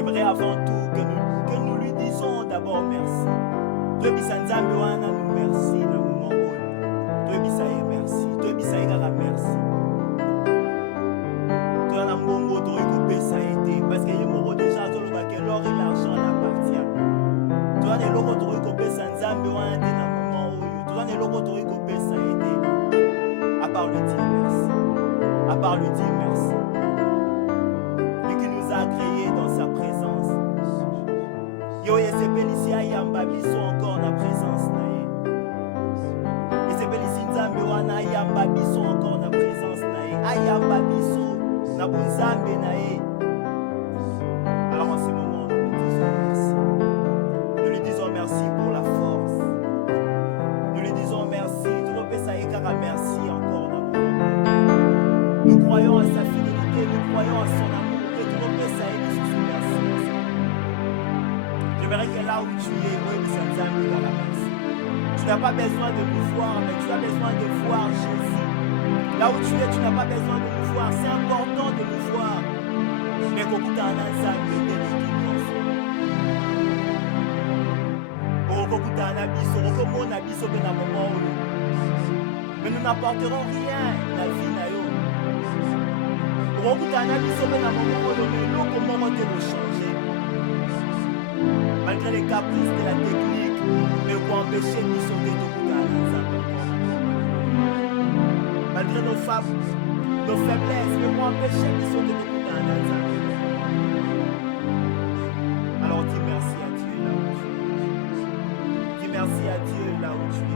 J'aimerais avant tout que nous lui disons d'abord merci. Toi Bisanzambe wana nous merci na moment oyo. Toi Bisaye merci. Toi Bisaye kaka merci. Toi na mbongo toi ekopesa été parce que yemoko déjà toloba que l'or et l'argent l'appartient. Toi na eloko toi ekopesa Nzambe wana te na moment oyo. Toi na eloko toi ekopesa été. À part lui dire merci. À part lui dire merci. Lui qui nous a créés dans sa présence. Yo yesepelisi ayamba biso encore na présence na ye. Yesepelisi Nzambe wana ayamba biso encore na présence na ye. Ayamba biso na bonzambe na ye. Alors en ce moment, nous lui disons merci. Nous lui disons merci pour la force. Nous lui disons merci. Merci encore na moment. Nous croyons à sa fidélité, nous croyons à son amour. Et nous remercions à lui sur merci. J'aimerais que là où tu es, merci. Tu n'as pas besoin de nous voir, mais tu as besoin de voir Jésus. Là où tu es, tu n'as pas besoin de nous voir. C'est important de nous voir. Mais qu'on coûte un ensemble de l'équilibre. Mais nous n'apporterons rien à la vie na yo. Pour que tu aies un moment comment te changer. Malgré les caprices de la technique, mais pour empêcher nous sauter de malgré nos faiblesses, mais pour empêcher nous sauter de alors dis merci à Dieu là où tu es. Dis merci à Dieu là où tu es.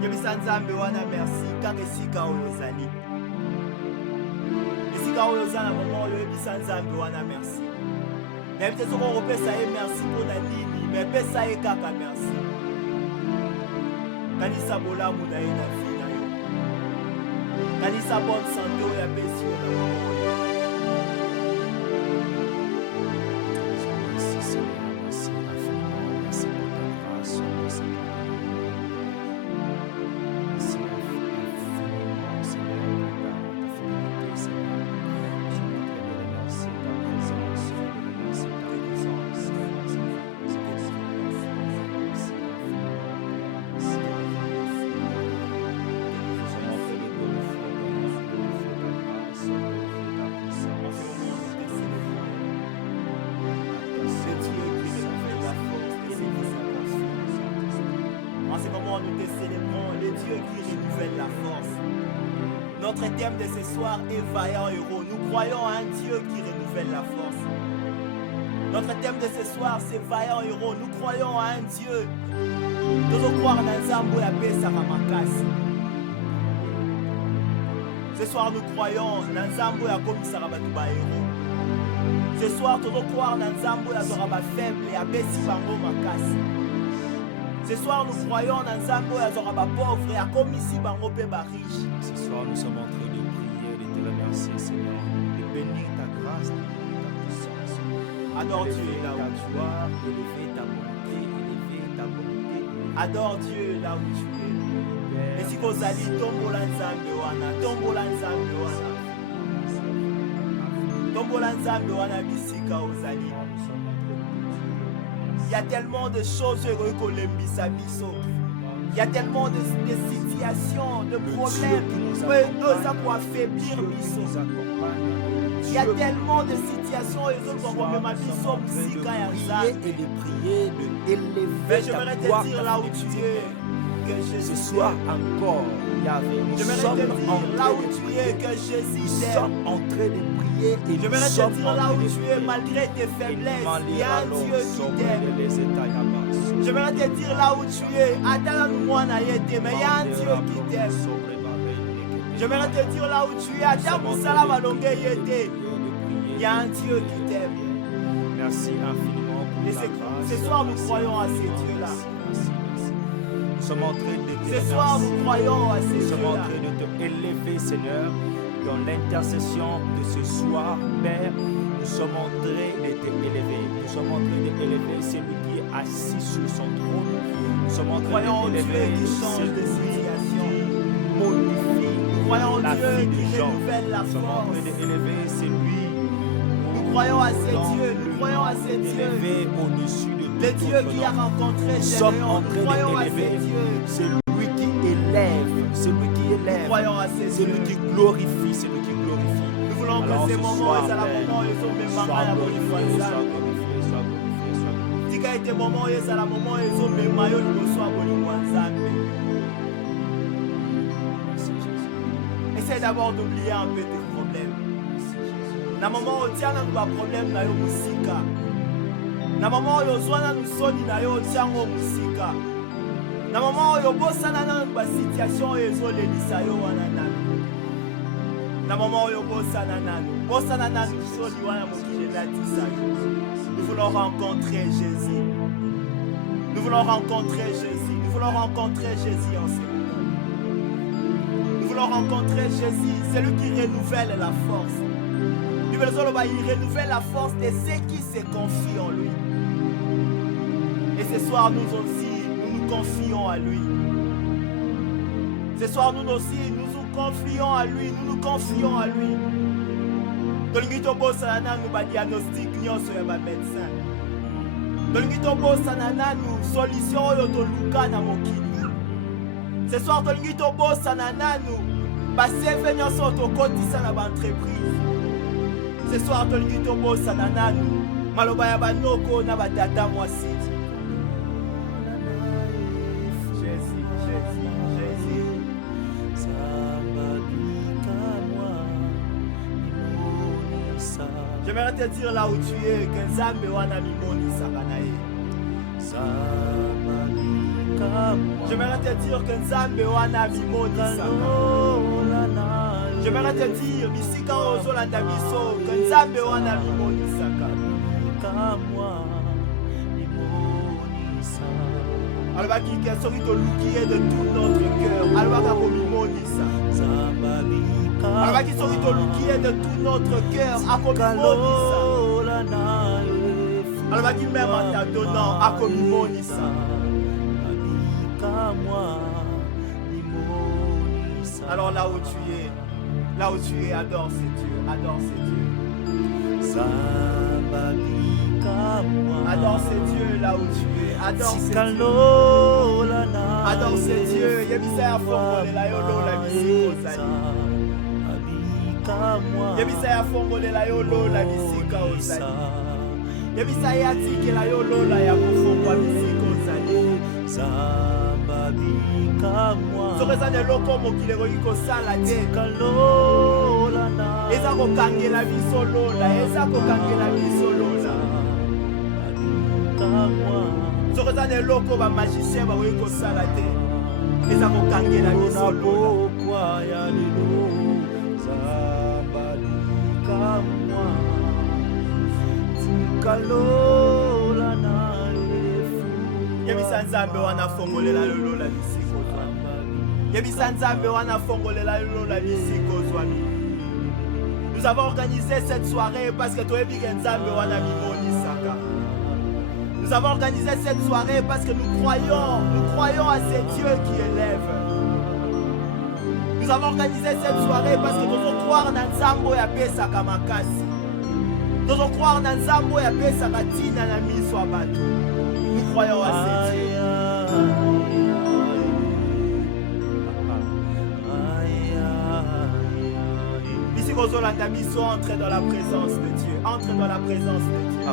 Yebisa Nzambe wana merci kaka esika oyo ozali. Esika oyo oza na moment oyo yebisa Nzambe wana merci. Nayebi te soki okopesa ye merci mpona nini, mais pesa ye kaka merci. Kanisa bolamu na ye na vie na yo. Kanisa bonne santé oyo apesi yo na moment oyo. Notre thème de ce soir est vaillant héros. Nous croyons à un Dieu qui renouvelle la force. Notre thème de ce soir c'est vaillant héros. Nous croyons à un Dieu. Nous croyons dans Nzambo ya pesa makasi. Ce soir nous croyons dans Nzambo ya komisaka batu ba héros. Ce soir nous croyons dans Nzambo ya zoraba faible ya pesi bango makasi. Ce soir, nous croyons dans Nzambo ya zoraba pauvre et à comme ici bango pe ba riche. Ce soir, nous sommes en train de prier, de te remercier, Seigneur, de bénir ta grâce, de bénir ta puissance. Adore Dieu là où tu es. Élever ta bonté, élever ta bonté. Adore Dieu là où tu es. Et si vous allez tombola Nzambe wana, tombola Nzambe wana. Tombola Nzambe wana bisika ozali. Il y a tellement de choses il y a tellement de situations, de problèmes ça pour affaiblir Bisso. Il y a tellement de situations et de prier, de élever. Mais j'aimerais te dire là où tu es que Jésus ce soir encore, j'aimerais te dire là où tu es que Jésus t'aime. Nous sommes en train de prier et nous j'aimerais te sommes dire là où tu es malgré tes faiblesses. Il y a un Dieu qui t'aime. J'aimerais te dire là où tu es. Attends moi na yete, mais il y a un Dieu qui t'aime. J'aimerais te dire là où tu es. Attends Moussala Balongue yete. Il y a un Dieu qui t'aime. Merci infiniment pour ta grâce. Ce soir nous croyons à ces dieux-là. Nous sommes en train de te ce soir nous croyons à ces dieux-là. Nous sommes en train de te élever, Seigneur, dans l'intercession de ce soir, Père. Nous sommes en train de te élever. Nous sommes en train de élever celui qui est assis sur son trône. Nous sommes en train de élever celui qui modifie nous croyons la Dieu vie qui des gens. renouvelle la Nous sommes en train de élever celui croyons à ces temps, dieux, nous croyons à ces dieux. élevé au-dessus de Les tout dieux autre qui a nom. rencontré Nous sommes Gédéon, en nous train croyons à ces d'élever dieux. celui qui élève, celui qui Nous élève, croyons à ces celui dieux. qui glorifie, celui qui glorifie. Nous voulons Alors, que ces ce moments, soir, et c'est la Père, moment, ils sont mes sois mamans à glorifié, Bolivie. sois glorifié, sois glorifié, sois glorifié. Tika ete moment, et c'est la moment, ils sont mes maillots, nous sommes à Bolivie. Merci Jésus. Essaye d'abord d'oublier un peu tes problèmes. Merci Jésus. Na moment où tiens un problème na yo musika. Na moment où zwana nous soni na yo tiens au musika. Na moment où bosana na ba situation ezolelisa yo wana nanu. Na moment où bosana nanu soni wana mokile na tisayo. Nous voulons rencontrer Jésus. Nous voulons rencontrer Jésus. Nous voulons rencontrer Jésus en ce moment. Nous voulons rencontrer Jésus, celui qui renouvelle la force. Il renouvelle la force de ceux qui se confient en lui. Et ce soir, nous aussi, nous nous confions à lui. Ce soir, nous aussi, nous nous confions à lui. Nous nous confions à lui. Tolingi tobosa na nous ba diagnostic nyonso ya ba médecin. Tolingi tobosa na nous solution oyo toluka na mokili. Ce soir, tolingi tobosa na nous ba seve nyonso tokotisa na ba entreprise. Ce soir, tolingi tobosa na nous maloba ya banoko na ba tata mwasi. Jésus, Jésus, Jésus. J'aimerais te dire là où tu es que Nzambe wana mimoni sakanae. J'aimerais te dire que Nzambe wana mimoni sakanae. J'aimerais te dire bisika ozolanda biso que Nzambe wana mimoni sakanae. Alobaki que soki toluki de tout notre cœur. Alobaka ko mimoni sa. Alobaki soki toluki de tout notre cœur. Akomimoni sa. Alobaki même en t'adonnant. Akomimoni sa. Alors là où tu es, adore ces dieux, adore ces dieux. Adore ces dieux là où tu es, adore ces dieux. Adore ces dieux, yebisa ya fongolela yo lola bisika ozali. Yebisa ya fongolela yo lola bisika ozali. Yebisa ya tikela yo lola ya kofongwa bisika ozali. Soki eza loko mokili ekoki kosala te. Eza kokangela biso lola, eza kokangela biso lola. Soki eza loko ba magicien bakoki kosala te. Eza kokangela biso lola. Yebisa Nzambe wana fongolela yo lola bisika ozwami. Yebisa Nzambe wana fongolela yo lola bisika ozwami. Nous avons organisé cette soirée parce que toi et Nzambe wana mimoni saka. Nous avons organisé cette soirée parce que nous croyons à ces dieux qui élèvent. Nous avons organisé cette soirée parce que nous devons croire dans Nzambo ya pesaka makasi. Nous devons croire dans Nzambo ya pesaka tina na miso ya bato. Nous croyons à ces dieux. Ici, Rosolanda Bisso, entre dans la présence de Dieu. Entre dans la présence de Dieu.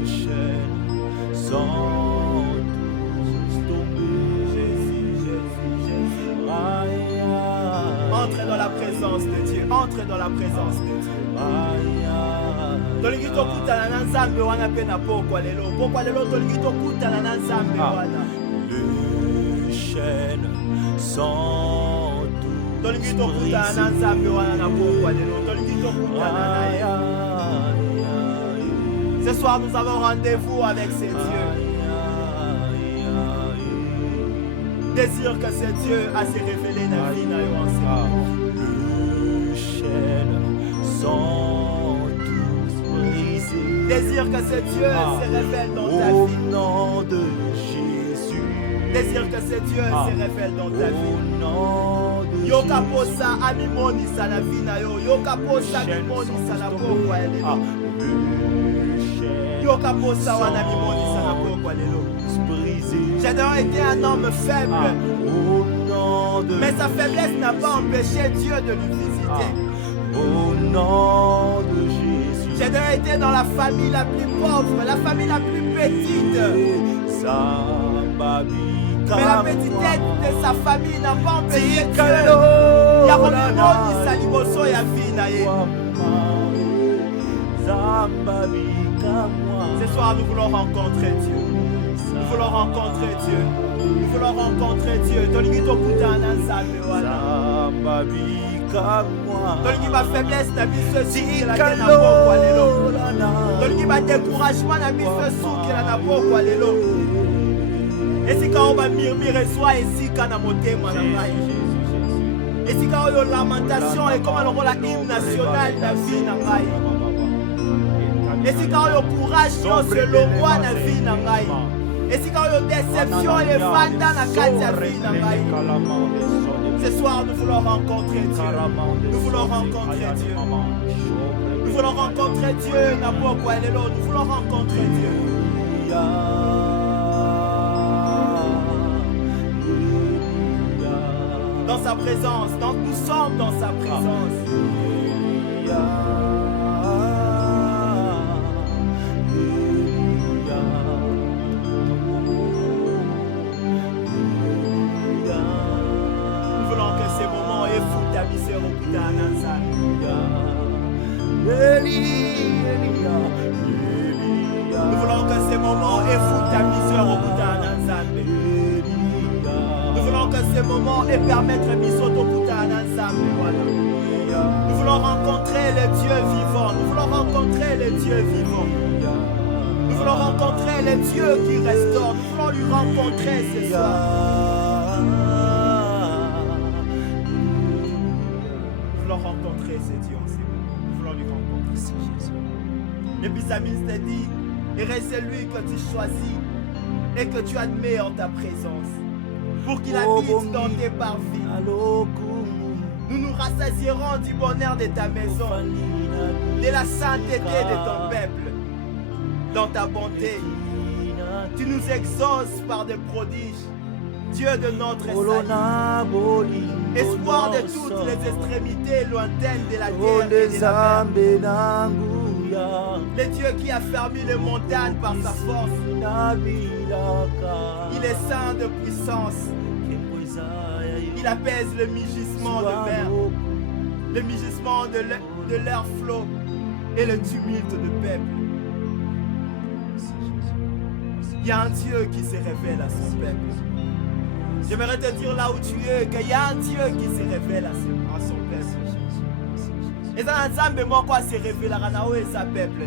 Les chaînes sont tous tombées. Jésus, Jésus, Jésus. Entre dans la présence de Dieu. Entre dans la présence de Dieu. Tolingi tokutana na Nzambe wana pe na pokwa lelo. Pokwa lelo tolingi tokutana na Nzambe wana. Les chaînes sont tous Tolingi tokutana na Nzambe wana na pokwa lelo. Tolingi tokutana na ye. Ce soir nous avons rendez-vous avec ces dieux. Désire que ce Dieu a se révélé dans la vie na yo ensemble. Les chaînes sont tous brisées. Désire que ce Dieu se révèle dans ta Au vie. nom de Jésus. Désire que ce Dieu se révèle dans ta vie. Au nom Yoka posa amimonisa na vie na yo. Yoka posa amimonisa na pokwa lelo. Yoka posa wana amimonisa na pokwa lelo. Gédéon était un homme faible. Mais sa faiblesse n'a pas empêché Dieu de lui visiter. Au nom de Jésus. Gédéon était dans la famille la plus pauvre, la famille la plus petite. Mais la petitesse de sa famille n'a pas empêché Dieu. Ce soir, nous voulons rencontrer Dieu. Nous voulons rencontrer Dieu. Nous voulons rencontrer Dieu. Donne ma faiblesse na biso si la na pokwa lelo. Donne ma découragement na biso suki na pokwa lelo. Esika on va murmurer soit esika na motema na ngai. Esika oyo lamentation et comme on la hymne nationale na vie na ngai. Esika oyo courage nyonso longwa na vie na ngai. Esika oyo déception et vanda na kati ya vie na ngai. Ce soir, nous voulons rencontrer Dieu. Nous voulons rencontrer Dieu. Nous voulons rencontrer Dieu. Nous voulons rencontrer Dieu. Dans sa présence. Nous sommes dans sa présence. Nous voulons que ces moments effoutent ta misère au bout d'un ensemble. Nous voulons que ces moments et permettre Misoto Kuta ensemble. Nous voulons rencontrer le Dieu vivant. Nous voulons rencontrer le Dieu vivant. Nous voulons rencontrer le Dieu qui restaure. Nous voulons lui rencontrer ce soir. Nous voulons rencontrer ce Dieu aussi. Nous voulons lui rencontrer ce Jésus. Le psalmiste te dit, et reste celui que tu choisis et que tu admets en ta présence, pour qu'il habite dans tes parvis. Nous nous rassasierons du bonheur de ta maison, de la sainteté de ton peuple. Dans ta bonté, tu nous exauces par des prodiges, Dieu de notre salut, espoir de toutes les extrémités lointaines de la terre et de la mer. Le Dieu qui a fermé les montagnes par sa force. Il est saint de puissance. Il apaise le mugissement de mer, le mugissement de leur flot et le tumulte de peuple. Il y a un Dieu qui se révèle à son peuple. J'aimerais te dire là où tu es qu'il y a un Dieu qui se révèle à son peuple. Et ça ensemble, moi quoi se révèle à Nao et sa peuple.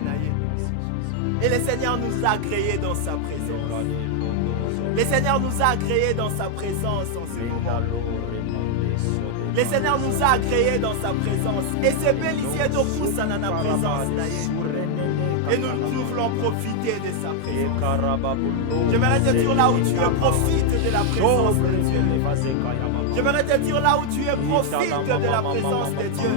Et le Seigneur nous a créés dans sa présence. Le Seigneur nous a créés dans sa présence en ce moment. Le Seigneur nous a créés dans sa présence. Et c'est bénitié de pousse à la présence. Et nous voulons profiter de sa présence. J'aimerais te dire là où tu es, profite de la présence de Dieu. J'aimerais te dire là où tu es, profite de la présence de Dieu.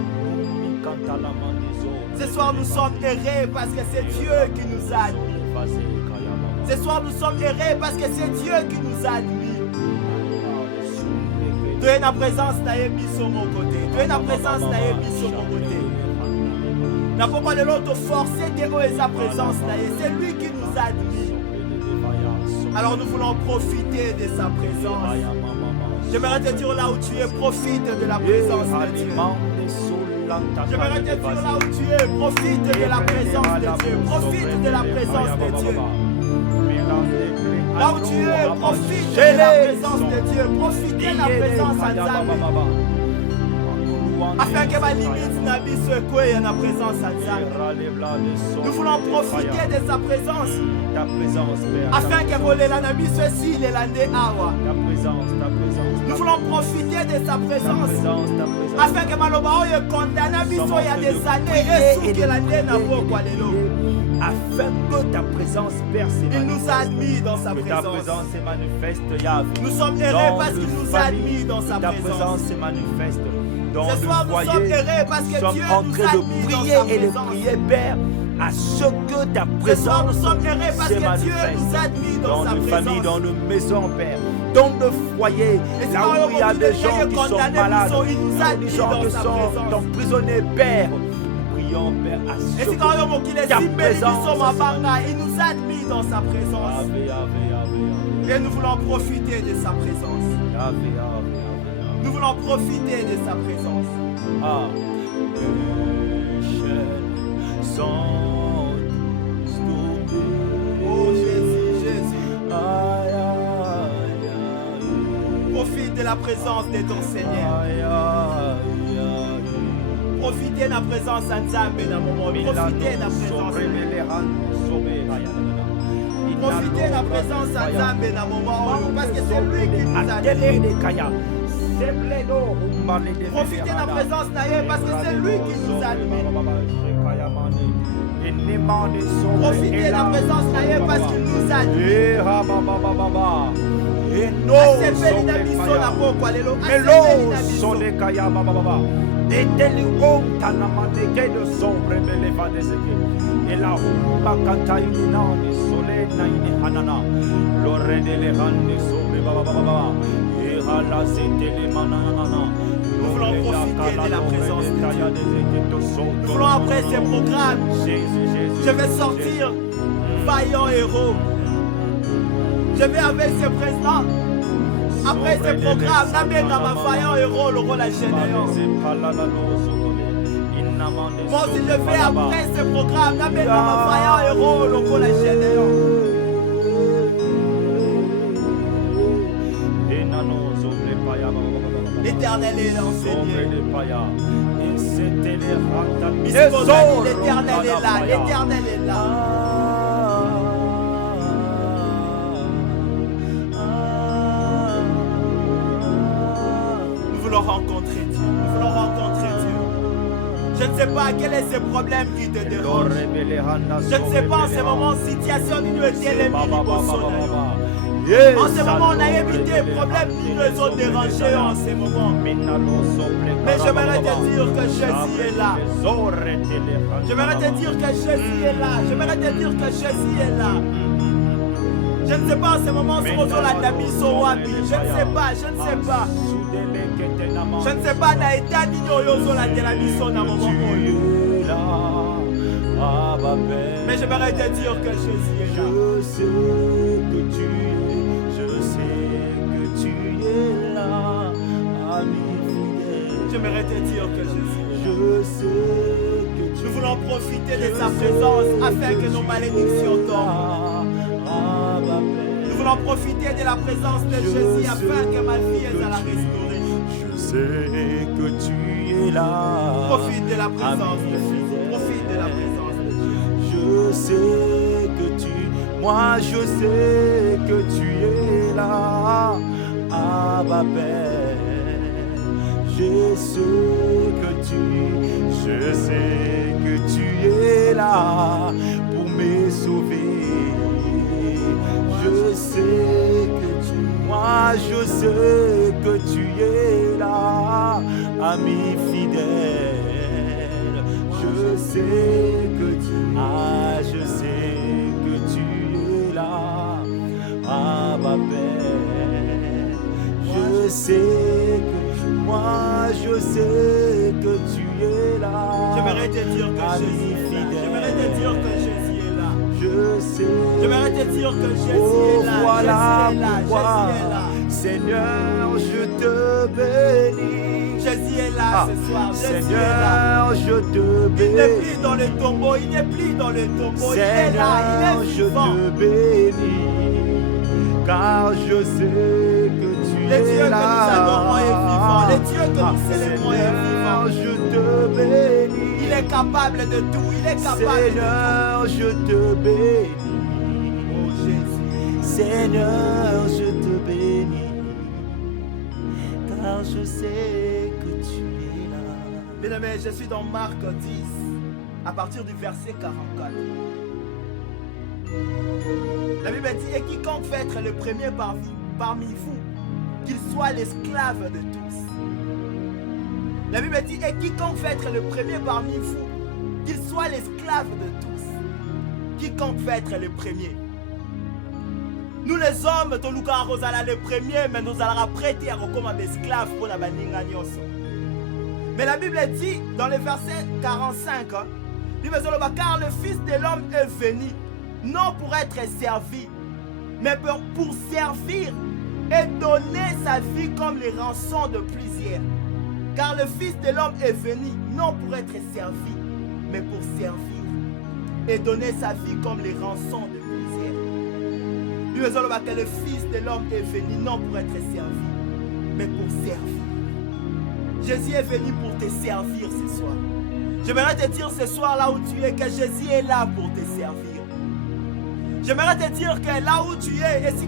Ce soir nous sommes heureux parce que c'est Dieu qui nous a admis. Ce soir nous sommes heureux parce que c'est Dieu qui nous a admis. Tu es la présence d'Aébi sur mon côté. Tu es la présence d'Aébi sur mon côté. N'a pas de l'autre forcer de sa présence. C'est lui qui nous a admis. Alors nous voulons profiter de sa présence. J'aimerais te dire là où tu es, profite de la présence de Dieu. J'aimerais te dire là où tu es, profite de la présence de Dieu. Profite de la présence de Dieu. Là où tu es, profite de la présence de Dieu. Profite de la présence ensemble. Afin que ma limite n'habite ce coin et la présence ensemble. Nous voulons profiter de sa présence. Ta présence, Père. Afin que voler la nabi ceci, les landés awa. Ta présence, ta présence. Nous voulons profiter de sa présence. Ta présence. Afin que Maloba oye condamne biso il y a des années et sous que l'année n'a pas quoi les lots. afin que ta présence, Père, se Il manifeste. nous a admis dans sa Que ta présence. présence se manifeste, Yahvé. Nous sommes errés parce qu'il nous a admis dans sa Ta présence présence. se manifeste. Dans Ce le soir, nous sommes foyer, errés parce que nous sommes Dieu en nous train a de admis dans prier sa et de présence. prier, Père, à ce que ta Ce soir, nous présence sommes errés parce se que Dieu manifeste nous a admis dans dans sa nos présence. familles, dans nos maisons, Père, dans nos foyers, Et là où il y a des gens qui sont malades, il nous a des admis gens dans qui sa sont présence. emprisonnés, Père. Nous prions, Père, à ce Et si que quand on qu'il est ta si présence béni, se manifeste. il nous a admis dans sa présence. Ave, ave, ave, Et nous voulons profiter de sa présence. ave, ave, ave, ave. Nous voulons profiter de sa présence. Ah, les chaînes sont tombées. Oh Jésus, Jésus. Aïe, aïe, aïe. Profite de la présence de ton Seigneur. Aïe, aïe, aïe. Profitez de la présence de Nzambe dans mon moment. Profitez de la présence. Profitez de la présence de Nzambe dans mon moment. Parce que c'est lui qui nous a admis. Profitez de la présence d'Aïe parce que c'est lui qui nous a admis. Profitez de la présence d'Aïe parce qu'il nous a admis. Acceptez l'inamiso na boko, alléluia. Acceptez l'inamiso. E la rumba canta in nani solena in hanana lore delle hanne sobre baba baba e hala sete le manana. Nous voulons profiter de la présence de Dieu. Nous voulons après ces programmes, je vais sortir vaillant héros. Je vais avec ces présidents. Après ces programmes, n'amène ma vaillant héros le rôle à général. Moi si je fais après ce programme, n'amène ma vaillant héros le rôle à général. L'Éternel est l'enseigné. L'éternel est là, l'éternel est là. Nous voulons rencontrer Dieu. Nous voulons rencontrer Dieu. Je ne sais pas quel est ce problème qui te dérange. Je ne sais pas en ce moment, situation nous était les en ce moment, on a évité les problèmes qui nous ont dérangés en ce moment. Mais j'aimerais te dire que Jésus est là. J'aimerais te dire que Jésus est là. J'aimerais te dire que Jésus est là. Je ne sais pas en ce moment si on a la mise au wabi. Je ne sais pas, je ne sais pas. Je ne sais pas, na état n'ignoyo la de la mission dans mon moment. Mais j'aimerais te dire que Jésus est là. Je sais que tu es là, ami fidèle. J'aimerais te dire que Jésus est là. Je sais que tu Nous voulons profiter de sa présence afin que nos malédictions tombent. Nous voulons profiter de la présence de Jésus afin que ma vie est à la restaurer. Je sais que tu es là. Profite de la présence de Jésus. Profite de la présence de Dieu. Je sais que moi je sais que tu es là. Abba Père, je sais que tu es là pour me sauver. Je sais que moi je sais que tu es là, ami fidèle. Je sais que je sais que tu es là, Abba Père. Je sais que moi je sais que tu es là. J'aimerais te dire que Jésus est là. J'aimerais te dire que Jésus est là. Je sais. J'aimerais te dire que Jésus est là. Voilà Jésus est là. pourquoi, Jésus est là. Seigneur, je te bénis. Jésus est là ce soir. Jésus est Seigneur, là. je te Il bénis. n'est plus dans le tombeau. Il n'est plus dans le tombeau. Il est là. Seigneur, Il est je vivant. te bénis, car je sais que tu Le Dieu es que là. nous adorons est vivant. Le Dieu que nous célébrons est Seigneur, vivant. je te bénis. Il est capable de tout. Il est capable de Seigneur, je te bénis. tout. Oh Jésus. Seigneur, je te bénis, car je sais que tu es là. Bien-aimé, je suis dans Marc 10, à partir du verset 44. La Bible dit, et quiconque veut être le premier parmi vous, qu'il soit l'esclave de tous. La Bible dit, et quiconque veut être le premier parmi vous, qu'il soit l'esclave de tous. Quiconque veut être le premier. Nous les hommes, nous allons le premier, mais nous allons prêter comme esclaves pour la baninga nyonso. Mais la Bible dit, dans le verset 45, car le Fils de l'homme est venu, non pour être servi, mais pour servir et donner sa vie comme les rançons de plusieurs. Car le Fils de l'homme est venu, non pour être servi, mais pour servir et donner sa vie comme les rançons de plusieurs. Que le Fils de l'homme est venu, non pour être servi, mais pour servir. Jésus est venu pour te servir ce soir. J'aimerais te dire ce soir là où tu es que Jésus est là pour te servir. J'aimerais te dire que là où tu es, Jésus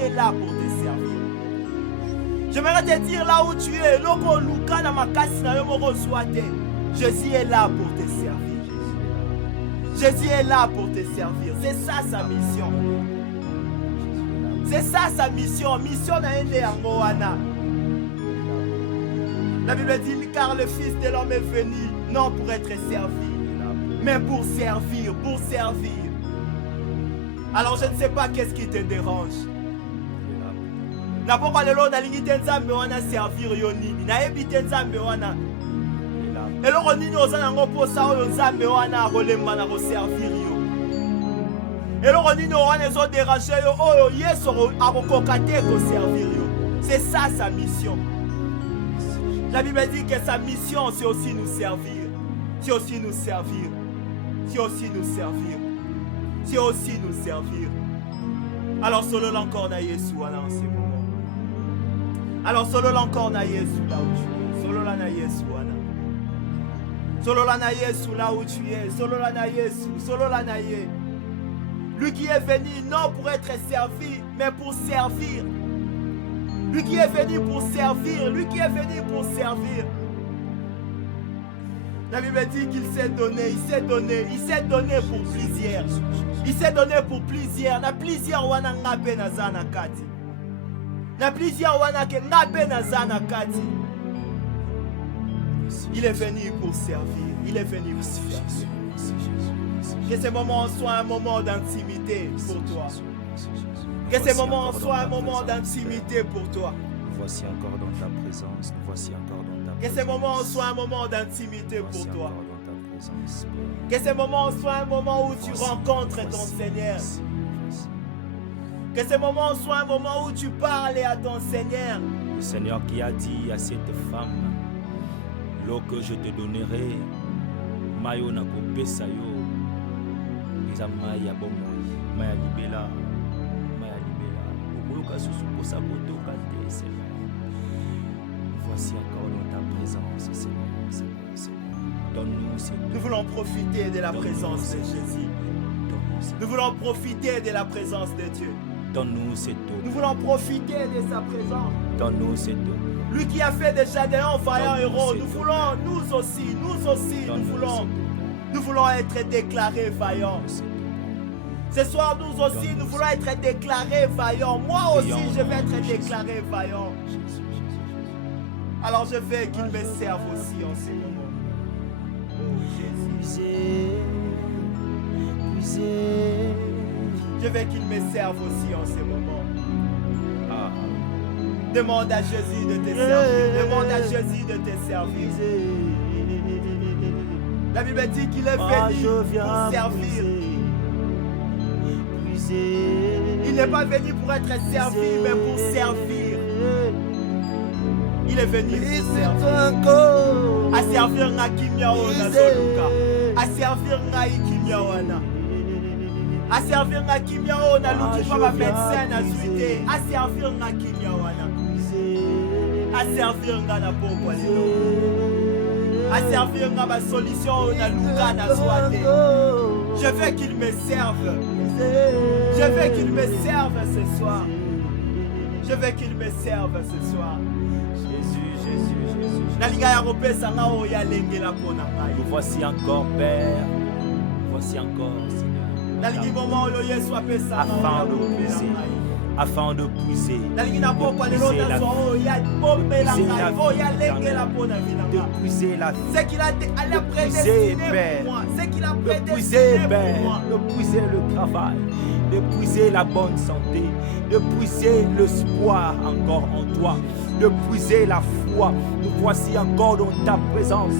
est là pour te servir. J'aimerais te dire là où tu es, Jésus est là pour te servir. Jésus est là pour te servir. C'est ça sa mission. C'est ça sa mission. Mission na ende yango wana. La Bible dit, car le Fils de l'homme est venu, non pour être servi, mais pour servir, pour servir. Alors je ne sais pas qu'est-ce qui te dérange. Na pourquoi le long d'alingi tenzambe wana servir yo nini. Na ebi tenzambe wana. Eloko nini ozana ngo posa oyo nzambe wana akolemba na koservir yo. Eloko nini wana ezo déranger yo oyo Yesu akokoka te koservir yo. C'est ça sa mission. La Bible dit que sa mission, c'est aussi nous servir. C'est aussi nous servir. C'est aussi nous servir. C'est aussi nous servir. Alors, solo l'encore na Yesu en ces moments. Alors, solo l'encore na Yesu là où tu es. Solo la na Yesu wana. Solo la na Yesu là où tu es. Solo la na Yesu. Solo la na Ye. Lui qui est venu non pour être servi, mais pour servir. Lui qui est venu pour servir, lui qui est venu pour servir. La Bible dit qu'il s'est donné, il s'est donné, il s'est donné pour plusieurs. Il s'est donné pour plusieurs. Na plusieurs wana ngabe na zana kati. Na plusieurs wana ke ngabe na zana kati. Il est venu pour servir. Il est venu pour servir. Que ce moment soit un moment d'intimité pour toi. Que ces moments soient un moment d'intimité pour toi. Nous voici encore dans ta présence. Nous voici encore dans ta présence. Que ces moments soient un moment d'intimité pour toi. Dans ta présence. Que ces moments soient un moment où tu rencontres ton Seigneur. Que ces moments soient un moment où tu parles à ton Seigneur. Le Seigneur qui a dit à cette femme, l'eau que je te donnerai, mayo na kopesa yo, eza maya bomoi, maya libela. Voici encore dans ta présence, Seigneur. Donne-nous cette eau. Nous voulons profiter de la présence de Jésus. Nous voulons profiter de la présence de Dieu. Donne-nous cette eau. Nous voulons profiter de sa présence. Donne-nous cette eau. Lui qui a fait déjà des vaillants héros, nous voulons, nous aussi, nous voulons être déclarés vaillants. Ce soir, nous aussi, nous voulons être déclarés vaillants. Moi aussi, je vais être déclaré vaillant. Alors, je veux qu'il me serve aussi en ce moment. Oh Jésus. Je veux qu'il me serve aussi en ce moment. Demande à Jésus de te servir. Demande à Jésus de te servir. La Bible dit qu'il est venu pour servir. Il n'est pas venu pour être servi, mais pour servir. Il est venu pour servir. À servir na kimyao na zoluka. À servir na ikimyawana. À servir na kimyao na lukipa ba médecin na suite. À servir na kimyawana. À servir na pokwa lelo. À servir na solution na luka na soite. Je veux qu'il me serve. Je veux qu'il me serve ce soir. Je veux qu'il me serve ce soir. Jésus. Nous voici encore, Père. Voici encore, Seigneur. Nalingi moment oyo Yesu apesa Afin de puiser. Afin de puiser. nalingi na pokwa lelo na so oyo ya bombela ngai oyo ya lengela mpona vida De ngai. puiser la vie. Ce qu'il a puiser, prédestiné Père. pour moi, ce qu'il a De prédestiné puiser, pour Père. moi. De puiser le travail. De puiser la bonne santé. De puiser l'espoir encore en toi. De puiser la foi. Nous voici encore dans ta présence.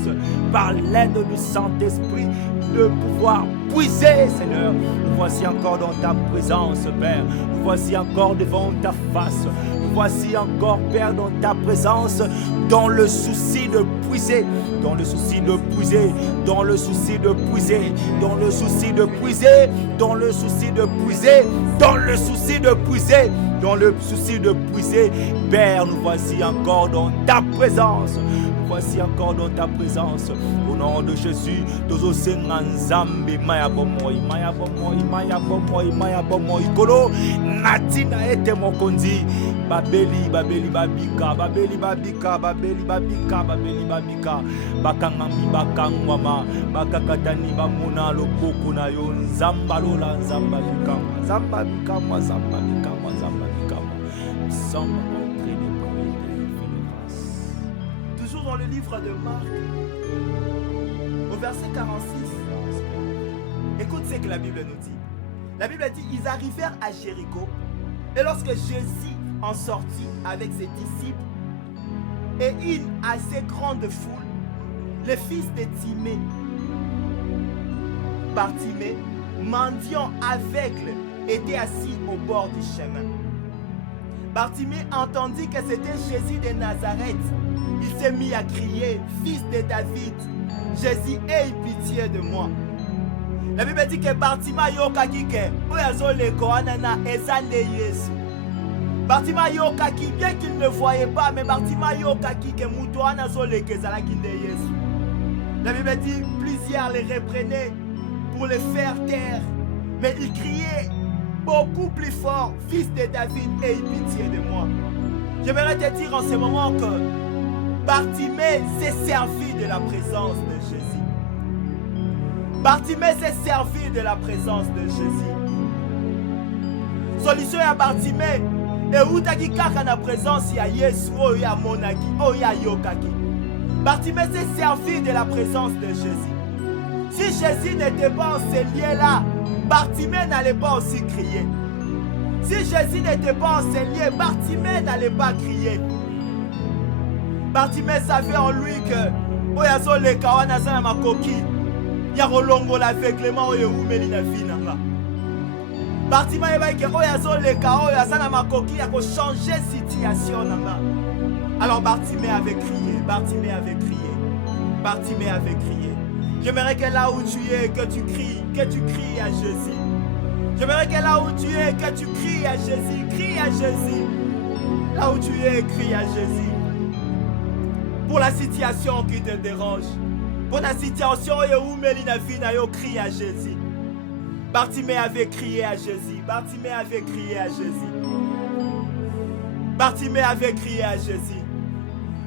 Par l'aide du Saint-Esprit. De pouvoir puiser, Seigneur. Nous voici encore dans ta présence, Père. Nous voici encore devant ta face. Nous voici encore, Père, dans ta présence. Dans le souci de puiser. Dans le souci de puiser. Dans le souci de puiser. Dans le souci de puiser. Dans le souci de puiser. Dans le souci de puiser. Dans le souci de puiser. Père, nous voici encore dans ta présence. Nous voici encore dans ta présence. Au nom de Jésus, tozo senga nzambe maya bomoi, maya bomoi, maya bomoi, maya bomoi. Kolo natina ete mokonzi. Babeli, babeli, babika, babeli, babika, babeli, babika, babeli, babika. Bakangami, bakangwama, bakakatani bamuna loboko na yo nzamba lola nzamba bikama, nzamba bikama, nzamba bikama, nzamba bikama. Nous sommes entrés des premiers de grâce. Toujours dans le livre de Marc, au verset 46, écoute ce que la Bible nous dit. La Bible dit, ils arrivèrent à Jéricho, et lorsque Jésus en sortit avec ses disciples et une assez grande foule, le fils de Timée, Bartimée, mendiant aveugle, était assis au bord du chemin. Bartimée entendit que c'était Jésus de Nazareth. Il s'est mis à crier, fils de David, Jésus, aie pitié de moi. La Bible dit que Bartimée yokaki ke oyazoleko anana ezande Yesu. Bartimée yokaki, bien qu'il ne voyait pas, mais Bartimée yokaki ke muto anazoleke ezalaki nde Yesu. La Bible dit plusieurs les reprenaient pour les faire taire, mais il criait beaucoup plus fort, fils de David, aie pitié de moi. J'aimerais te dire en ce moment que Bartimée s'est servi de la présence de Jésus. Bartimée s'est servi de la présence de Jésus. Solution à Bartimée, et où t'as dit kaka na présence ya Yesu, oh ya monaki, oh ya yokaki. Bartimée s'est servi de la présence de Jésus. Si Jésus n'était pas en ce lieu-là, Bartimée n'allait pas aussi crier. Si Jésus n'était pas en ce lieu, Bartimée n'allait pas crier. Bartimée savait en lui que Oyazo le kawana sana makoki ya rolongo l'aveuglement oyo umeli na vie nanga. Bartimée eba ke Oyazo le kaoya sana makoki ya ko changer situation nanga. Alors Bartimée avait crié, Bartimée avait crié, Bartimée avait crié. J'aimerais que là où tu es, que tu cries à Jésus. J'aimerais que là où tu es, que tu cries à Jésus, crie à Jésus. Là où tu es, crie à Jésus. Pour la situation qui te dérange, pour la situation où Melina Vina yo crie à Jésus. Bartimée avait crié à Jésus. Bartimée avait crié à Jésus. Bartimée avait crié à Jésus.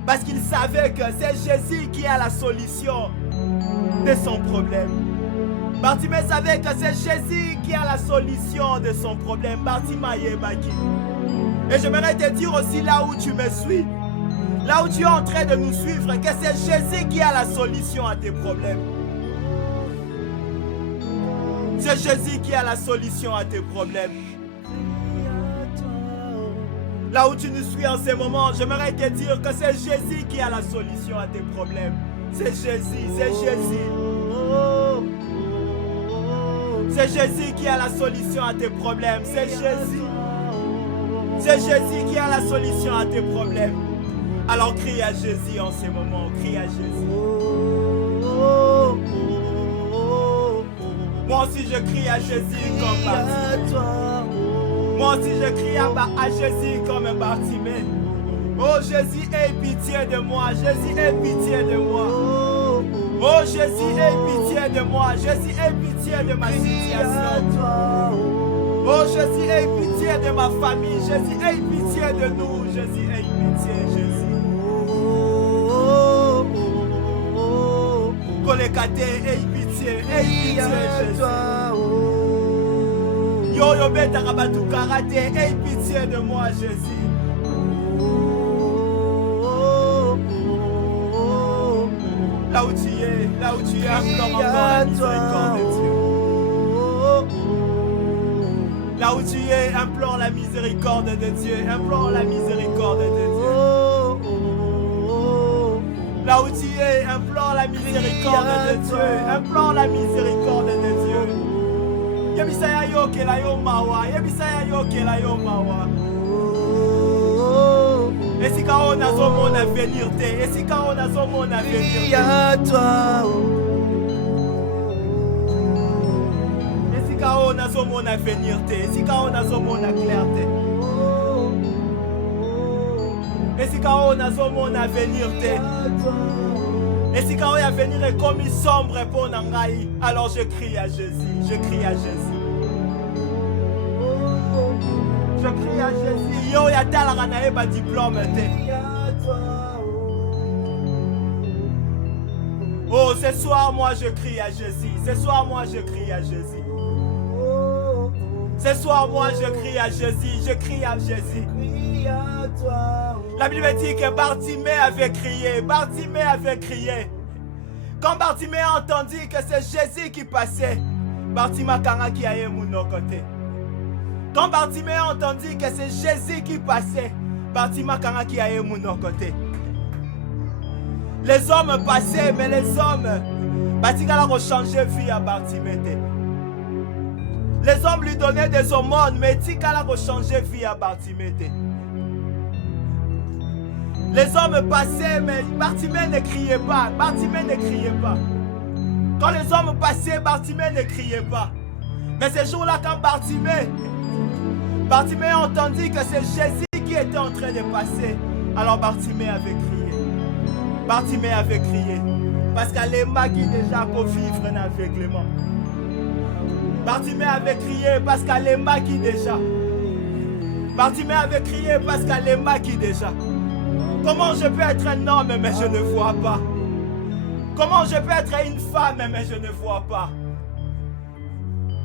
Parce qu'il savait que c'est Jésus qui a la solution de son problème. Bartimée savait que c'est Jésus qui a la solution de son problème. Bartimée yebaki. Et j'aimerais te dire aussi là où tu me suis, là où tu es en train de nous suivre, que c'est Jésus qui a la solution à tes problèmes. C'est Jésus qui a la solution à tes problèmes. Là où tu nous suis en ce moment, j'aimerais te dire que c'est Jésus qui a la solution à tes problèmes. C'est Jésus, c'est Jésus. C'est Jésus qui a la solution à tes problèmes. C'est Jésus. C'est Jésus qui a la solution à tes problèmes. Alors crie à Jésus en ce moment. Crie à Jésus. Moi aussi je crie à Jésus comme Bartimée. Moi aussi je crie à Jésus comme Bartimée. Oh Jésus, aie pitié de moi. Jésus, aie pitié de moi. Oh Jésus, aie pitié de moi. Jésus, aie pitié de ma situation. Oh Jésus, aie pitié de ma famille. Jésus, aie pitié de nous. Jésus, aie pitié, Jésus. Kolekate, aie pitié pitié, Jésus. Yo yo betaka batu karaté, aie pitié de moi Jésus. Là où tu es, implore encore la miséricorde de Dieu. Là où tu es, implore la miséricorde de Dieu, implore la miséricorde de Dieu. Là où tu es, implore la miséricorde de Dieu, implore la miséricorde de Dieu. Yebisaya yo kela yo mawa, yebisaya yo kela yo mawa. Esika on a son mon avenir te, esika on a son mon avenir te. Esika on a son mon avenir te, esika on a son mon clarté. Esika on a son mon avenir te. Esika on avenir est comme sombre pour Nangaï. Alors je crie à Jésus, je crie à Jésus. Je crie à Jésus. Yo ya talara na eba diplôme te. Oh, ce soir moi je crie à Jésus. Ce soir moi je crie à Jésus. Ce soir moi je crie à Jésus. Je crie à Jésus. La Bible dit que Bartimée avait crié. Bartimée avait crié. Quand Bartimée a entendu que c'est Jésus qui passait, Bartimée kanga qui aille mon côté. Quand Bartimée a entendu que c'est Jésus qui passait, Bartimée kanga qui aille mon côté. Les hommes passaient, mais les hommes, Batikala a changé vie à Bartimée. Les hommes lui donnaient des aumônes, mais Tikala a changé vie à Bartimée. Les hommes passaient, mais Bartimée ne criait pas. Bartimée ne criait pas. Quand les hommes passaient, Bartimée ne criait pas. Mais ce jour-là, quand Bartimée a entendu que c'est Jésus qui était en train de passer, alors Bartimée avait crié. Bartimée avait crié. Parce qu'elle est maquille déjà pour vivre un aveuglement. Bartimée avait crié parce qu'elle est maquille déjà. Bartimée avait crié parce qu'elle est maquille déjà. Comment je peux être un homme mais je ne vois pas? Comment je peux être une femme mais je ne vois pas?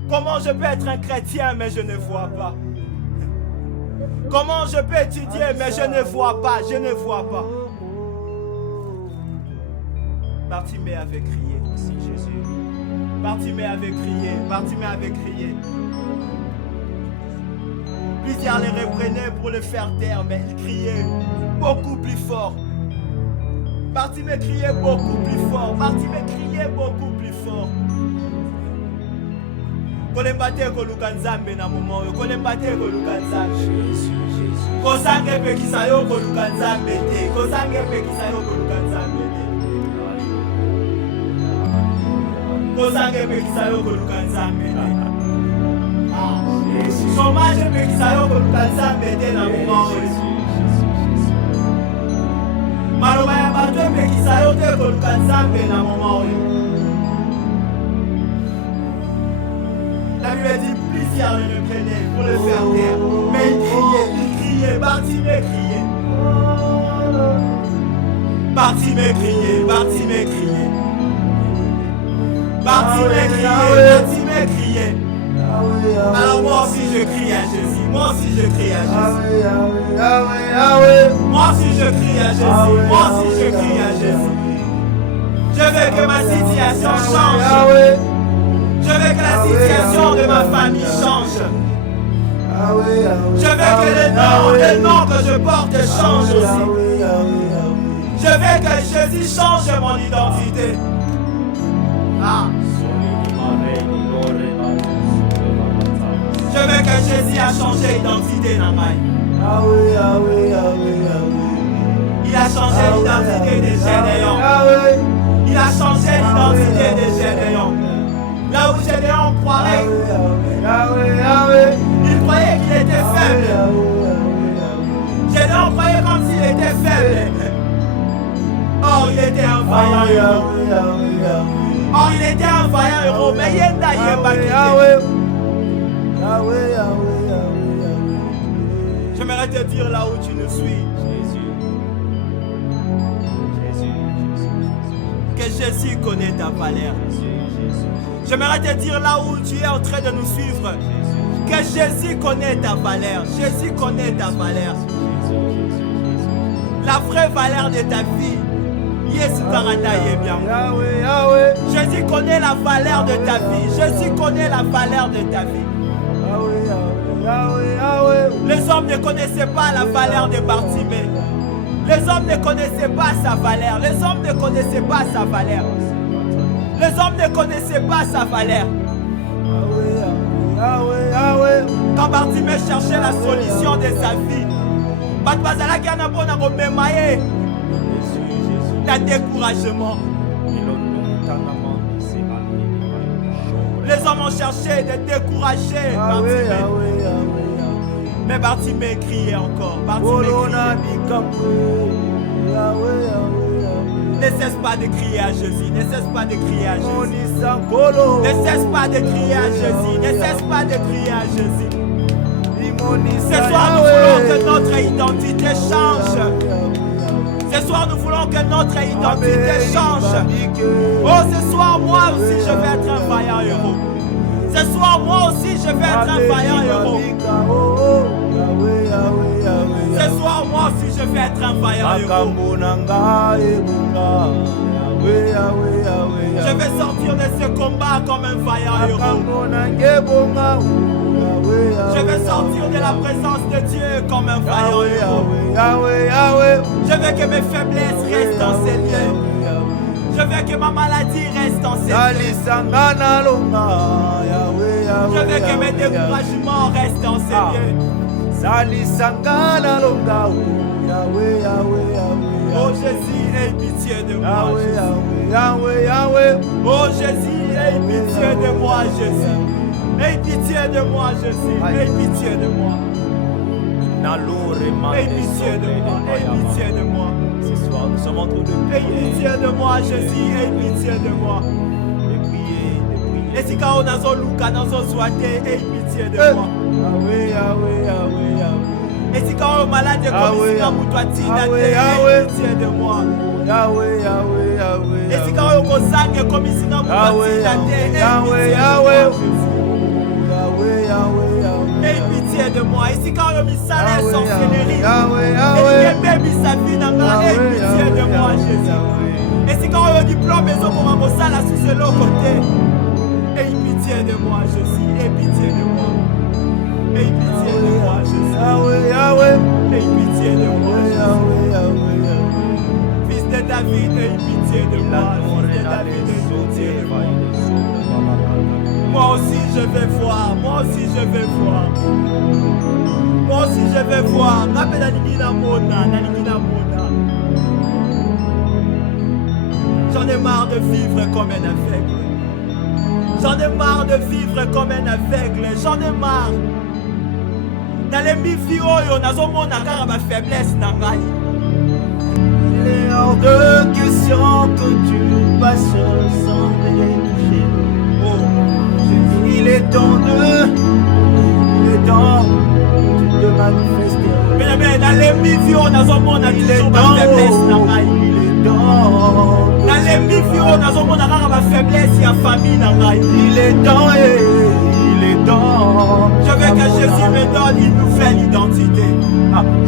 Comment je peux être un chrétien mais je ne vois pas? Comment je peux étudier mais je ne vois pas? Je ne vois pas. Bartimée avait crié. Merci Jésus. Bartimée avait crié. Bartimée avait crié. Plusieurs les reprenaient pour le faire taire, mais il criait beaucoup plus fort. Bartimée criait beaucoup plus fort. Bartimée criait beaucoup plus fort. Kolembate kolukanzambe na moment yo. Kolembate kolukanzambe. Jésus, Jésus. Kosange pe kisayo kolukanzambe te. Kosange pe kisayo kolukanzambe te. Kosange pe kisayo kolukanzambe te. Chômage pe kisayo kolukanzambe te na moment yo. Maloba ya bato pe kisayo te kolukanzambe na moment yo. La Bible dit plusieurs le prenaient pour le faire taire. Mais il criait, Bartimée criait. Bartimée criait, Bartimée criait. Bartimée criait, Bartimée criait. Alors moi aussi je crie à Jésus, moi aussi je crie à Jésus. Moi aussi je crie à Jésus, moi aussi je crie à Jésus. Je veux que ma situation change. Je veux que la situation de ma famille change. Je veux que le nom que je porte change aussi. Je veux que Jésus change mon identité. Ah. Je veux que Jésus a changé l'identité dans ma vie. Il a changé l'identité des Gédéons. Il a changé l'identité des Gédéons. Là où Gédéon croirait, il croyait qu'il était faible. Gédéon croyait comme s'il était faible. Or, il était un vaillant héros. Or, il était un vaillant héros. Mais Yenda Yemba. J'aimerais te dire là où tu nous suis. Que Jésus connaît ta valeur. J'aimerais te dire là où tu es en train de nous suivre, que Jésus connaît ta valeur. Jésus connaît ta valeur. La vraie valeur de ta vie. Jésus connaît la valeur de ta vie. Jésus connaît la valeur de ta vie. Les hommes ne connaissaient pas la valeur de Bartimée. Les hommes ne connaissaient pas sa valeur. Les hommes ne connaissaient pas sa valeur. Les hommes ne connaissaient pas sa valeur. Quand Bartimée cherchait la solution de sa vie, le découragement. Les hommes ont cherché de décourager Bartimée. Mais Bartimée criait encore. Bartimée criait. Ne cesse pas de crier à Jésus. Ne cesse pas de crier à Jésus. Ne cesse pas de crier à Jésus. Ne cesse pas de crier à Jésus. Ce soir, nous voulons que notre identité change. Ce soir, nous voulons que notre identité change. Oh, ce soir, moi aussi, je vais être un vaillant héros. Ce soir, moi aussi, je vais être un vaillant héros. Ce soir, moi aussi, je vais être un vaillant héros. Je vais sortir de ce combat comme un vaillant héros. Je vais sortir de la présence de Dieu comme un vaillant héros. Je veux que mes faiblesses restent dans ces lieux. Je veux que ma maladie reste dans ces lieux. Je veux que mes découragements restent dans ces lieux. Oh Jésus, aie pitié de moi. Oh Jésus, aie pitié de moi, Jésus. Aie pitié de moi, Jésus. Aie pitié de moi. Aie pitié de moi. Aie pitié de moi. Ce soir, nous sommes en train de Aie pitié de moi, Jésus. Aie pitié de moi. prier, de prier. Et si quand on a son Luka, dans son soité, aie pitié de moi. Et si quand on est malade, comme ici, dans mon toit, aie pitié de moi. Et si quand on est sang, comme ici, dans mon toit, aie pitié de moi. Aie pitié de moi. Et si quand on mis ça, la sorcellerie, et si on mis sa vie dans la aie pitié de moi, Jésus. Et si quand on diplôme, mais on va ça là sous l'autre côté, aie pitié de moi, Jésus. Aie pitié de moi. Aie pitié de moi, Jésus. Aie pitié de moi, Jésus. Fils de David, aie pitié de moi. Fils de David, aie pitié de moi. Moi aussi je vais voir, moi aussi je vais voir. Moi aussi je vais voir. J'en ai marre de vivre comme un aveugle. J'en ai marre de vivre comme un aveugle. J'en ai marre. Dans les mi-vie, on a ma faiblesse. Il est hors de question que tu passes sans les toucher. Il est temps de te manifester. Mais dans les mi-vie, on a toujours ma faiblesse. Dans les mi-vie, on a ma faiblesse, il y a famille. Il est temps Je veux que Jésus me donne une nouvelle identité.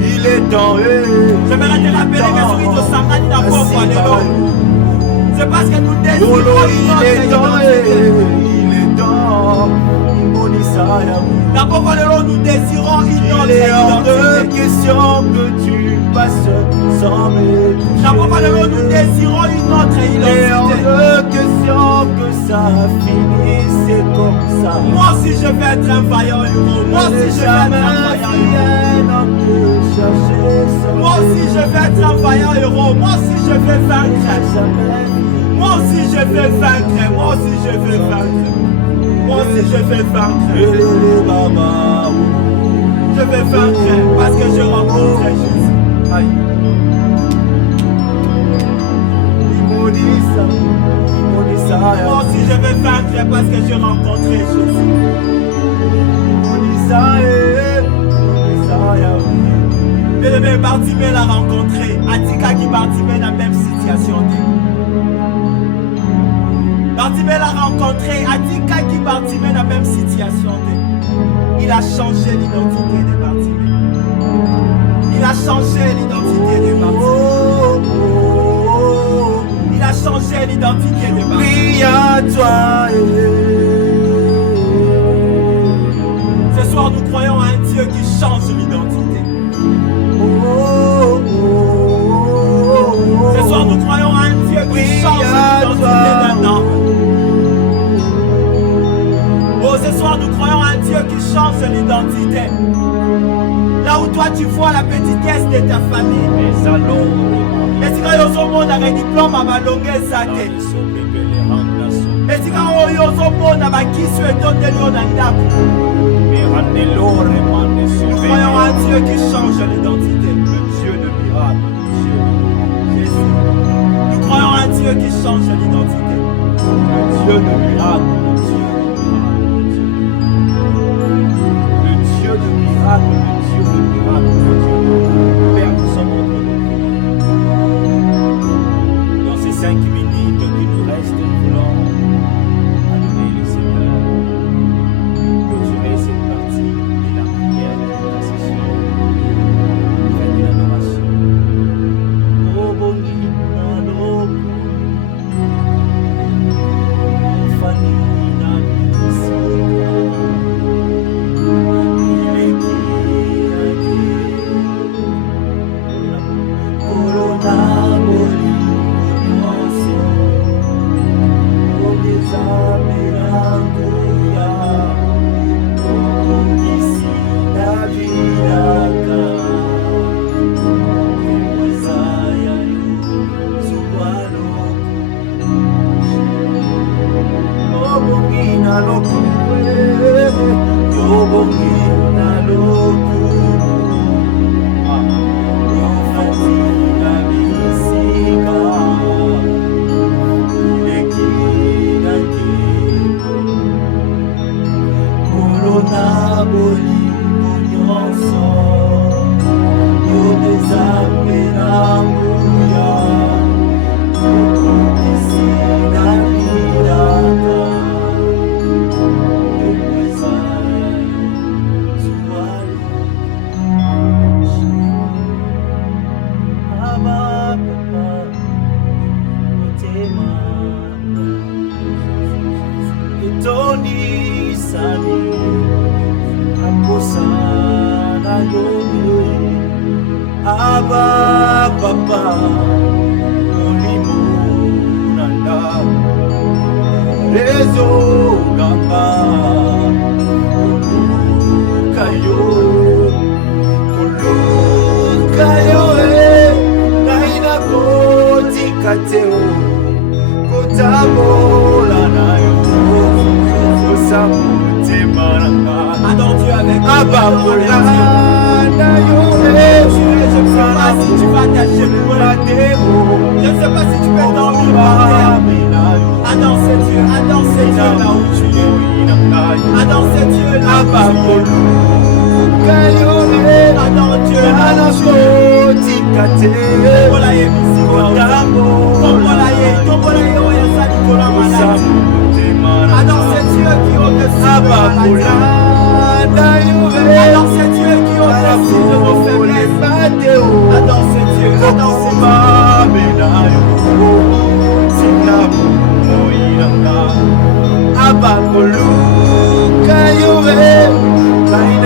Il est temps Je vais te rappeler que celui de Sangani n'a pas encore. C'est parce que nous désirons une autre identité. D'abord, nous désirons une autre Il est hors de identité. question que tu passes sans me toucher. D'abord, nous désirons une autre Il est hors identité. de question que ça finisse comme ça. Moi aussi, je vais être un vaillant héros. Moi aussi, je vais être un vaillant héros. Moi aussi, je vais être un vaillant héros. Moi aussi, je vais vaincre. Moi aussi, je vais vaincre. Moi aussi, je vais vaincre. Moi aussi, je vais vaincre. Je vais vaincre parce que je rencontre Jésus. Moi aussi, je vais vaincre parce que je rencontre Jésus. Bien-aimé, Bartimée l'a rencontré. Atika qui Bartimée dans la même situation. Bartimée l'a rencontré, a dit qu'il Bartimée dans la même situation. Il a changé l'identité de Bartimée. Il a changé l'identité de Bartimée. Il a changé l'identité de Bartimée. Prie à toi. Ce soir, nous croyons à un Dieu qui change l'identité. Ce soir, nous croyons à un Dieu qui change l'identité d'un homme. Oh, ce soir, nous croyons à un Dieu qui change l'identité. Là où toi, tu vois la petitesse de ta famille. Les allons. Et si tu as un monde avec diplôme à ma longueur, ça t'est. Et si tu as un monde avec qui tu es donné dans la nous croyons à un Dieu qui change l'identité. Le Dieu de miracle, Jésus. Nous croyons à un Dieu qui change l'identité. le Dieu de miracle, le Dieu de miracle, le Dieu de miracle, le Dieu de miracle. Père, nous sommes entre nous. Dans ces 5 minutes qui nous restent, nous voulons adorer le Seigneur. Clôturer cette partie de la prière, de la session, avec de l'adoration. Oh, bonina, loco. Fanina, bisika. Corona, boli, bonioso. Obezame, anguia. Okukisi, naviraka. Kemwezaya yo, zuwaloko. Obongina lokue, yobongina loku. Yofatina bisika, ilekina kiko. Corona boli bonyoso, yodezame nanguya. Okukisina viraka. Aba papa olimunanda rezo gamba kulukayo naina koti kateo kotabola nayo osamute maranga. Adore Dieu avec Ababola nayo je ne sais pas si tu vas t'agenouiller. Je ne sais pas si tu peux dormir par terre. Adore ce Dieu là où tu es. Adore ce Dieu là où tu es. Adore Dieu là où tu es. Tombolaye misika. Tombolaye oya sali kola maladi. Adore ce Dieu qui est au-dessus de la maladie. Adore ce Dieu qui est au-dessus de vos faiblesses. Adore ce Dieu, adore ce Adore ce Dieu là. Adore ce Dieu.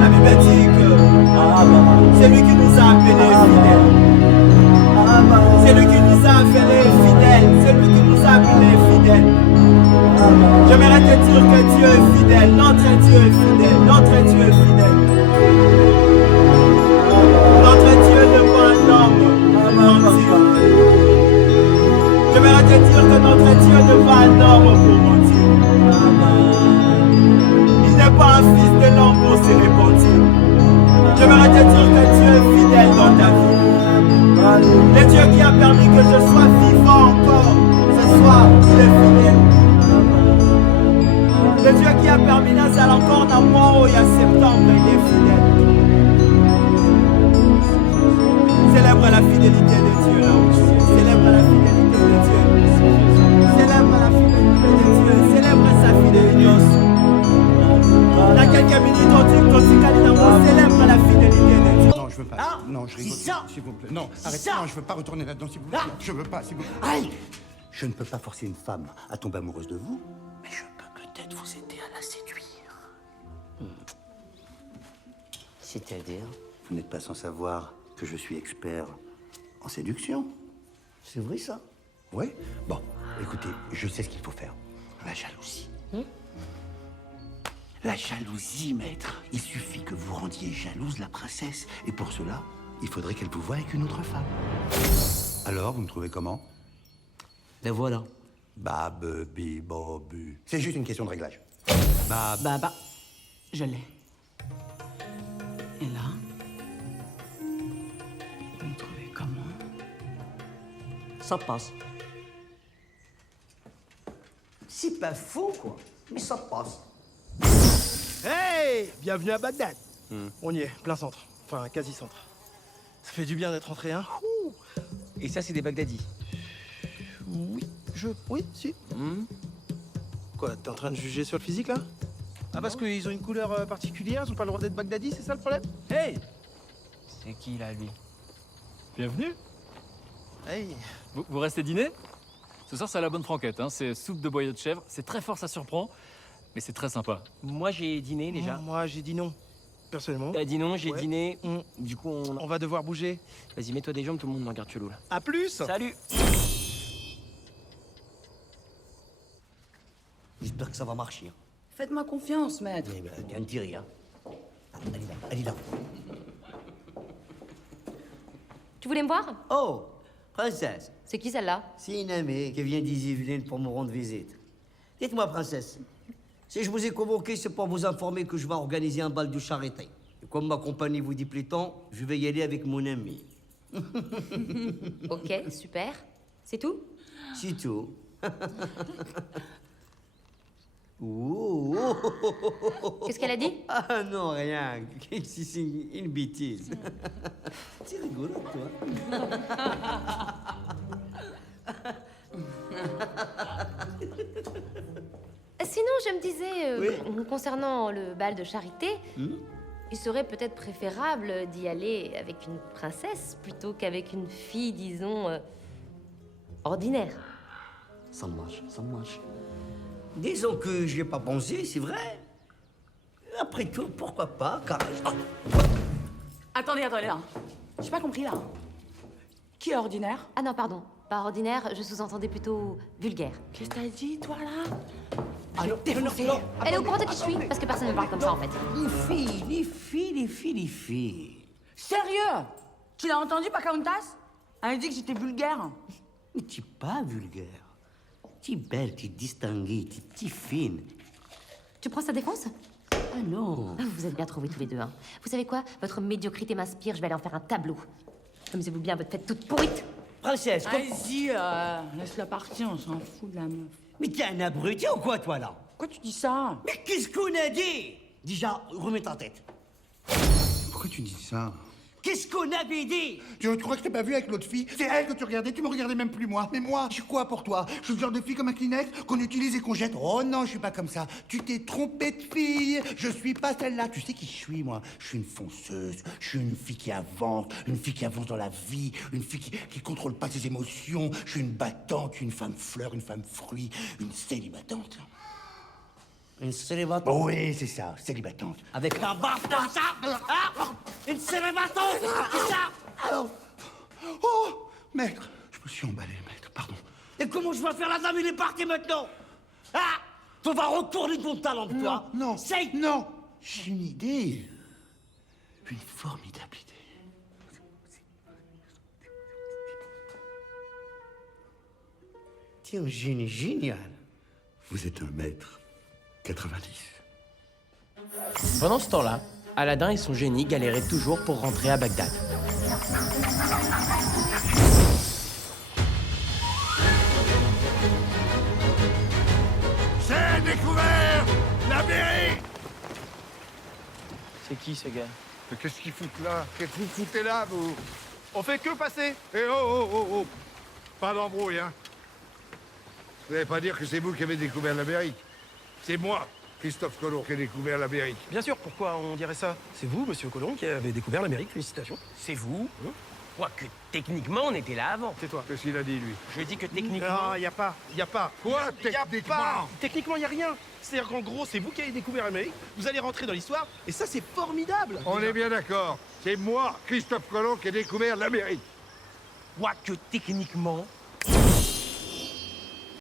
La Bible dit que c'est lui qui nous a appelés fidèles. C'est lui qui nous a appelés fidèles. C'est lui qui nous a appelés fidèles. J'aimerais te dire que Dieu est fidèle. Notre Dieu est fidèle. Notre Dieu est fidèle. Notre Dieu n'est pas un homme mentir. J'aimerais te dire que notre Dieu n'est pas un homme pour mentir. Il n'est pas un fils de l'homme pour se repentir. J'aimerais te dire que Dieu est fidèle dans ta vie. Le Dieu qui a permis que je sois vivant encore ce soir, il est fidèle. Le Dieu qui a permis Nazal encore dans mois il y a septembre, il est fidèle. Célèbre la fidélité de Dieu là où tu es. Célèbre la fidélité de Dieu. Célèbre la fidélité de Dieu. Célèbre sa fidélité. Dans quelques minutes, on dit qu'on célèbre la fidélité de Dieu. Non, je veux pas. Ah, non, je rigole. ça. S'il vous plaît. Non, arrêtez. Ça. Non, je veux pas retourner là-dedans, s'il vous plaît. Ah. Je veux pas, s'il vous plaît. Aïe. Je ne peux pas forcer une femme à tomber amoureuse de vous, mais je peux peut-être vous aider à la séduire. C'est-à-dire? Vous n'êtes pas sans savoir que je suis expert en séduction. C'est vrai ça? Oui. Bon, écoutez, je sais ce qu'il faut faire. La jalousie. La jalousie, maître. Il suffit que vous rendiez jalouse la princesse. Et pour cela, il faudrait qu'elle vous voie avec une autre femme. Alors, vous me trouvez comment? La voilà. Bab, bi, bo, bu. C'est juste une question de réglage. Bab. Bah, je l'ai. Et là, vous me trouvez comment? Ça passe. C'est pas faux, quoi. Mais ça passe. Hey! Bienvenue à Bagdad. On y est, plein centre. Enfin, quasi centre. Ça fait du bien d'être rentré, hein? Ouh. Et ça, c'est des Bagdadis. Oui, si. Quoi, t'es en train de juger sur le physique, là? Ah, parce qu'ils ont une couleur particulière, ils ont pas le droit d'être Bagdadi, c'est ça le problème? Hey! C'est qui, là, lui? Bienvenue. Hey! Vous restez dîner? Ce soir, c'est à la bonne franquette. Hein. C'est soupe de boyau de chèvre. C'est très fort, ça surprend. Mais c'est très sympa. Moi, j'ai dîné, déjà. Non, moi, j'ai dit non. Personnellement. T'as dit non, j'ai Ouais. dîné. Mm. Du coup, On va devoir bouger. Vas-y, mets-toi des jambes, tout le monde me regarde chelou, là. À plus! Salut! J'espère que ça va marcher. Faites-moi confiance, maître. Eh ben, bien tiré, hein. Allez là. Tu voulais me voir? Oh, princesse, C'est qui celle-là? c'est une amie qui vient d'Yvelines pour me rendre visite. Dites-moi, princesse, si je vous ai convoqué, c'est pour vous informer que je vais organiser un bal de charité. Et comme ma compagnie vous dit plus temps, je vais y aller avec mon ami. Ok, super. C'est tout? C'est tout. Oh, oh, oh, oh, oh. Qu'est-ce qu'elle a dit? Ah non, rien. C'est une bêtise. C'est rigolo, toi. Sinon, je me disais, concernant le bal de charité, il serait peut-être préférable d'y aller avec une princesse plutôt qu'avec une fille, disons, ordinaire. Ça marche. Disons que j'y ai pas pensé, c'est vrai. Après tout, pourquoi pas, car... Oh. Attendez, là. J'ai pas compris, là. Qui est ordinaire? Ah non, pardon. Par ordinaire, je sous-entendais plutôt vulgaire. Qu'est-ce que t'as dit, toi, là? Ah non, non. Elle est au courant de qui je suis? Parce que personne ne me parle comme ça, en fait. Les filles. Sérieux? Tu l'as entendu, Pocahontas? Elle a dit que j'étais vulgaire. Mais tu es pas vulgaire. Tu es belle, tu es distinguée, tu es fine. Tu prends sa défense? Ah non. Ah, vous êtes bien trouvés tous les deux, hein. Vous savez quoi? Votre médiocrité m'inspire, je vais aller en faire un tableau. Amusez-vous bien à votre fête toute pourrite. Princesse, Vas-y, laisse-la partir, on s'en fout de la meuf. mais t'es un abruti ou quoi, toi, là? Pourquoi tu dis ça? Mais qu'est-ce qu'on a dit? Déjà, remets ta tête. Pourquoi tu dis ça? Qu'est-ce qu'on avait dit? Tu crois que je t'ai pas vu avec l'autre fille? C'est elle que tu regardais, tu me regardais même plus moi. Mais moi, je suis quoi pour toi? Je suis le genre de fille comme un Kleenex qu'on utilise et qu'on jette. Oh non, je suis pas comme ça. Tu t'es trompé de fille. Je suis pas celle-là. Tu sais qui je suis, moi? Je suis une fonceuse. Je suis une fille qui avance dans la vie, une fille qui contrôle pas ses émotions. Je suis une battante, une femme fleur, une femme fruit, une célibatante. Une célibataire. Oh oui, c'est ça, célibatante. Avec un baffe dans ça? Hein? Une célibataire, c'est ça? Oh, maître, je me suis emballé, maître, pardon. Et comment je vais faire la dame? Il est parti maintenant. Ah! Tu vas retourner ton talent, toi. Non, C'est... non, j'ai une idée. Une formidable idée. T'es un génie génial. Vous êtes un maître. 90. Pendant ce temps-là, Aladdin et son génie galéraient toujours pour rentrer à Bagdad. J'ai découvert l'Amérique. C'est qui ce gars? Mais qu'est-ce qu'ils foutent là? Qu'est-ce que vous foutez là, vous? On fait que passer. Eh oh, oh, oh, oh. Pas d'embrouille, hein. Vous n'allez pas dire que c'est vous qui avez découvert l'Amérique. C'est moi, Christophe Colomb, qui ai découvert l'Amérique. Bien sûr, pourquoi on dirait ça? C'est vous, monsieur Colomb, qui avez découvert l'Amérique, félicitations. C'est vous? Quoique, techniquement, on était là avant. C'est toi. Qu'est-ce qu'il a dit, lui? Je dis que techniquement... Non, y a pas. Quoi, Y a techniquement? pas. Techniquement, y a rien. C'est-à-dire qu'en gros, c'est vous qui avez découvert l'Amérique, vous allez rentrer dans l'histoire, et ça, c'est formidable. On est bien d'accord. C'est moi, Christophe Colomb, qui ai découvert l'Amérique. Quoique, techniquement,